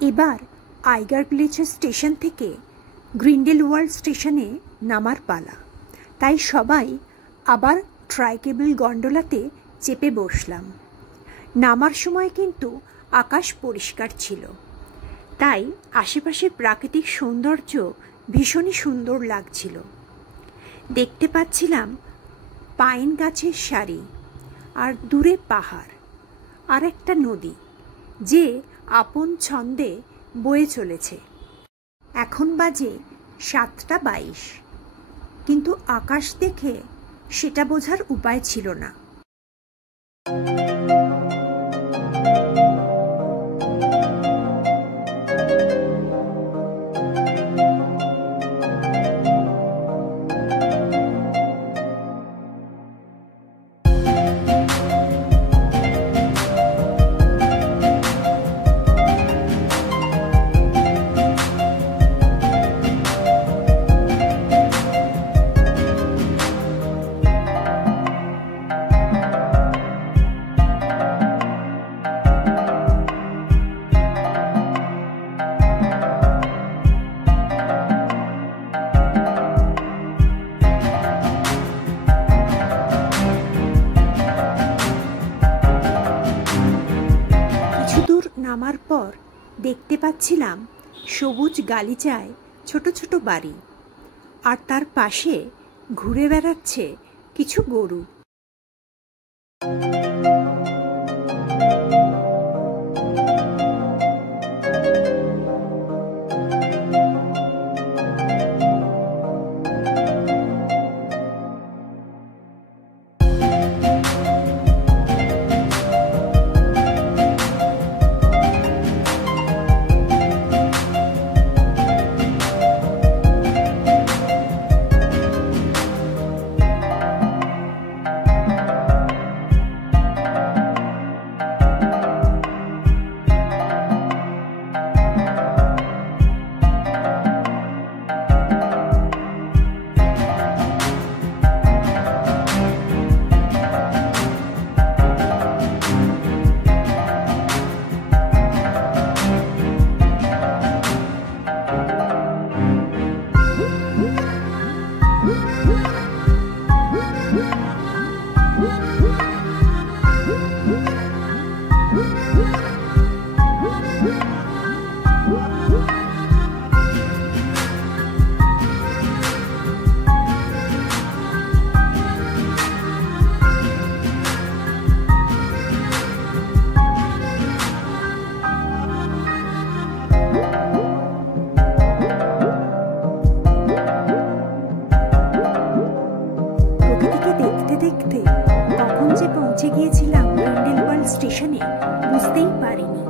এবার Iger ভিলেজের station থেকে গ্রিন্ডেলওয়াল্ড স্টেশনে নামার পালা। তাই সবাই আবার ট্রাইকেবল গন্ডোলাতে চেপে বসলাম। নামার সময় কিন্তু আকাশ পরিষ্কার ছিল, তাই আশেপাশের প্রাকৃতিক সৌন্দর্য ভীষণই সুন্দর লাগছিল। দেখতে পাচ্ছিলাম পাইন গাছের সারি, আর দূরে পাহাড়, আর একটা নদী যে আপন ছন্দে বয়ে চলেছে। এখন বাজে 7:22, কিন্তু আকাশ দেখে সেটা বোঝার উপায় ছিল না। নামার পর দেখতে পাচ্ছিলাম সবুজ গালিচায় ছোট ছোট বাড়ি, আর তার পাশে ঘুরে বেড়াচ্ছে কিছু গরু। দেখতে কখন যে পৌঁছে গিয়েছিলাম গ্রিন্ডেলওয়াল্ড স্টেশনে বুঝতেই পারিনি।